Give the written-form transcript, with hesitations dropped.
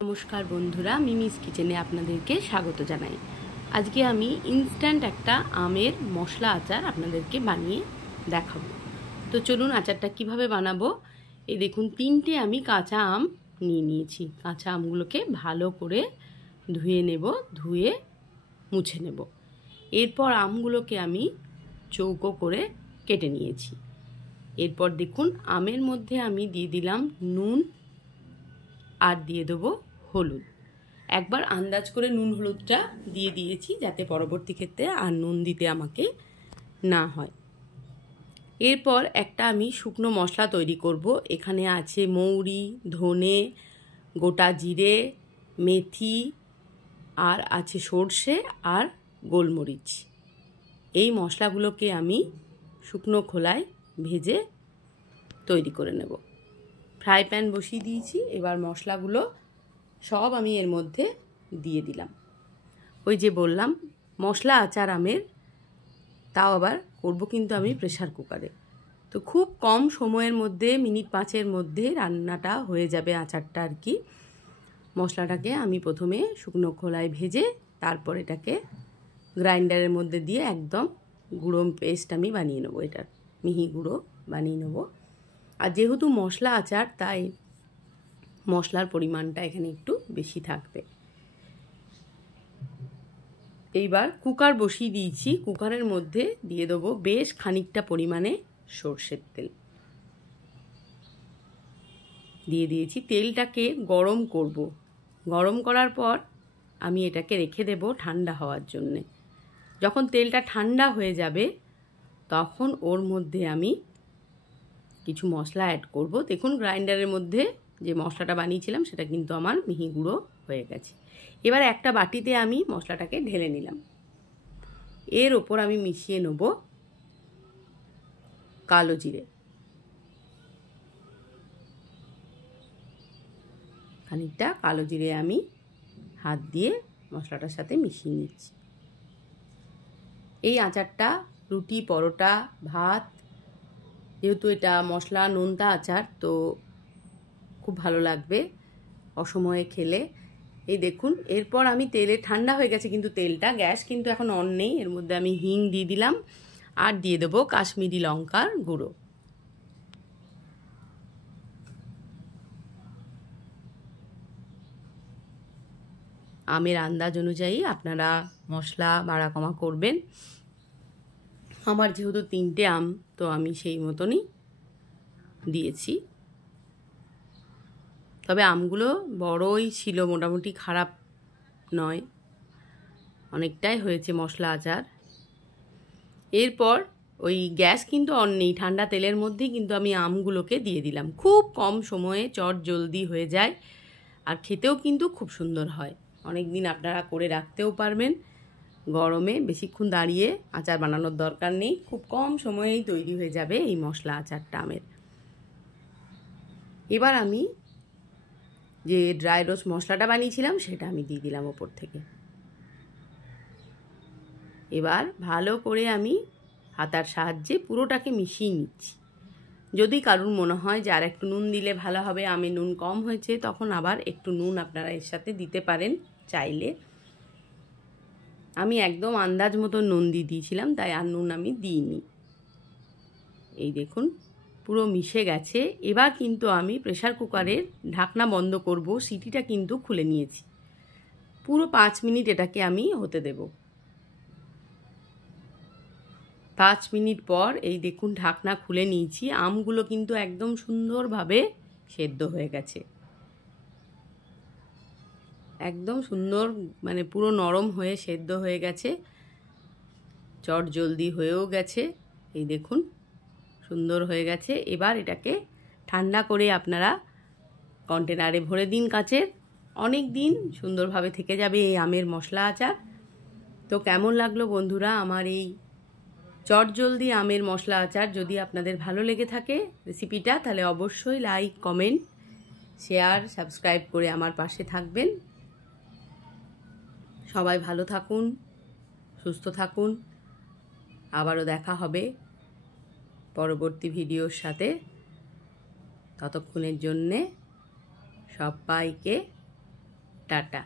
নমস্কার বন্ধুরা, মিমিস কিচেনে আপনাদেরকে স্বাগত জানাই। আজকে আমি ইনস্ট্যান্ট একটা আমের মশলা আচার আপনাদেরকে বানিয়ে দেখাবো। তো চলুন আচারটা কিভাবে বানাবো। এই দেখুন, 3টে আমি কাঁচা আম নিয়ে নিয়েছি। কাঁচা আমগুলোকে ভালো করে ধুয়ে নেব, ধুয়ে মুছে নেব। এরপর আমগুলোকে আমি চৌকো করে কেটে নিয়েছি। এরপর দেখুন, আমের মধ্যে আমি দিয়ে দিলাম নুন আর দিয়ে দেবো হলুদ। একবার আন্দাজ করে নুন হলুদটা দিয়ে দিয়েছি, যাতে পরবর্তী ক্ষেত্রে আর নুন দিতে আমাকে না হয়। এরপর একটা আমি শুকনো মশলা তৈরি করব। এখানে আছে মৌরি, ধনে, গোটা জিরে, মেথি, আর আছে সর্ষে আর গোলমরিচ। এই মশলাগুলোকে আমি শুকনো খোলায় ভেজে তৈরি করে নেব। ফ্রাই প্যান বসিয়ে দিয়েছি। এবার মশলাগুলো সব আমি এর মধ্যে দিয়ে দিলাম। ওই যে বললাম মশলা আচার আমের, তাও আবার করব কিন্তু আমি প্রেসার কুকারে। তো খুব কম সময়ের মধ্যে, মিনিট 5-এর মধ্যে রান্নাটা হয়ে যাবে আচারটা আর কি। মশলাটাকে আমি প্রথমে শুকনো খোলায় ভেজে তারপর এটাকে গ্রাইন্ডারের মধ্যে দিয়ে একদম গুঁড়ো পেস্ট আমি বানিয়ে নেবো। এটার মিহি গুঁড়ো বানিয়ে নেবো। আর যেহেতু মশলা আচার, তাই মশলার পরিমাণটা এখানে একটু বেশি থাকবে। এইবার কুকার বসিয়ে দিয়েছি। কুকারের মধ্যে দিয়ে দেবো বেশ খানিকটা পরিমাণে সর্ষের তেল দিয়ে দিয়েছি। তেলটাকে গরম করব। গরম করার পর আমি এটাকে রেখে দেব ঠান্ডা হওয়ার জন্যে। যখন তেলটা ঠান্ডা হয়ে যাবে তখন ওর মধ্যে আমি কিছু মশলা অ্যাড করব। দেখুন, গ্রাইন্ডারের মধ্যে যে মশলাটা বানিয়েছিলাম সেটা কিন্তু আমার মিহি গুঁড়ো হয়ে গেছে। এবার একটা বাটিতে আমি মশলাটাকে ঢেলে নিলাম। এর ওপর আমি মিশিয়ে নেব কালো জিরে, খানিকটা কালো জিরে আমি হাত দিয়ে মশলাটার সাথে মিশিয়ে নিচ্ছি। এই আচারটা রুটি, পরোটা, ভাত, যেহেতু এটা মশলা নোনতা আচার, তো খুব ভালো লাগবে অসময়ে খেলে। এই দেখুন, এরপর আমি তেলে ঠান্ডা হয়ে গেছে কিন্তু তেলটা, গ্যাস কিন্তু এখন অন নেই। এর মধ্যে আমি হিং দিয়ে দিলাম আর দিয়ে দেবো কাশ্মীরি লঙ্কার গুঁড়ো। আমের আন্দাজ অনুযায়ী আপনারা মশলা বাড়া কমা করবেন। আমার যেহেতু 3টে আম, তো আমি সেই মতনই দিয়েছি। তবে আমগুলো বড়ই ছিল, মোটামুটি খারাপ নয়, অনেকটাই হয়েছে মশলা আচার। এরপর ওই গ্যাস কিন্তু অন নেই, ঠান্ডা তেলের মধ্যেই কিন্তু আমি আমগুলোকে দিয়ে দিলাম। খুব কম সময়ে চট জলদি হয়ে যায় আর খেতেও কিন্তু খুব সুন্দর হয়। অনেক দিন আপনারা করে রাখতেও পারবেন। গরমে বেশিক্ষণ দাঁড়িয়ে আচার বানানোর দরকার নেই, খুব কম সময়েই তৈরি হয়ে যাবে এই মশলা আচারটা আমের। এবার আমি যে ড্রাই রোস্ট মশলাটা বানিয়েছিলাম সেটা আমি দিয়ে দিলাম ওপর থেকে। এবার ভালো করে আমি হাতার সাহায্যে পুরোটাকে মিশিয়ে নিচ্ছি। যদি কারুর মনে হয় যে আর একটু নুন দিলে ভালো হবে, আমে নুন কম হয়েছে, তখন আবার একটু নুন আপনারা এর সাথে দিতে পারেন চাইলে। আমি একদম আন্দাজ মতো নুন দিয়ে দিয়েছিলাম, তাই আর নুন আমি দিইনি। এই দেখুন, পুরো মিশে গেছে। এবার কিন্তু আমি প্রেসার কুকারের ঢাকনা বন্ধ করব। সিটিটা কিন্তু খুলে নিয়েছি। পুরো 5 মিনিট এটাকে আমি হতে দেব। 5 মিনিট পর এই দেখুন ঢাকনা খুলে নিয়েছি। আমগুলো কিন্তু একদম সুন্দরভাবে সেদ্ধ হয়ে গেছে, একদম সুন্দর, মানে পুরো নরম হয়ে সেদ্ধ হয়ে গেছে, চট জলদি হয়েও গেছে। এই দেখুন সুন্দর হয়ে গেছে। এবার এটাকে ঠান্ডা করে আপনারা কন্টেনারে ভরে দিন কাচের। অনেক দিন সুন্দরভাবে থেকে যাবে এই আমের মশলা আচার। তো কেমন লাগলো বন্ধুরা আমার এই চটজলদি আমের মশলা আচার? যদি আপনাদের ভালো লেগে থাকে রেসিপিটা, তাহলে অবশ্যই লাইক, কমেন্ট, শেয়ার, সাবস্ক্রাইব করে আমার পাশে থাকবেন। সবাই ভালো থাকুন, সুস্থ থাকুন। আবারও দেখা হবে পরবর্তী ভিডিওর সাথে। ততক্ষণের জন্যে সবাইকে টাটা।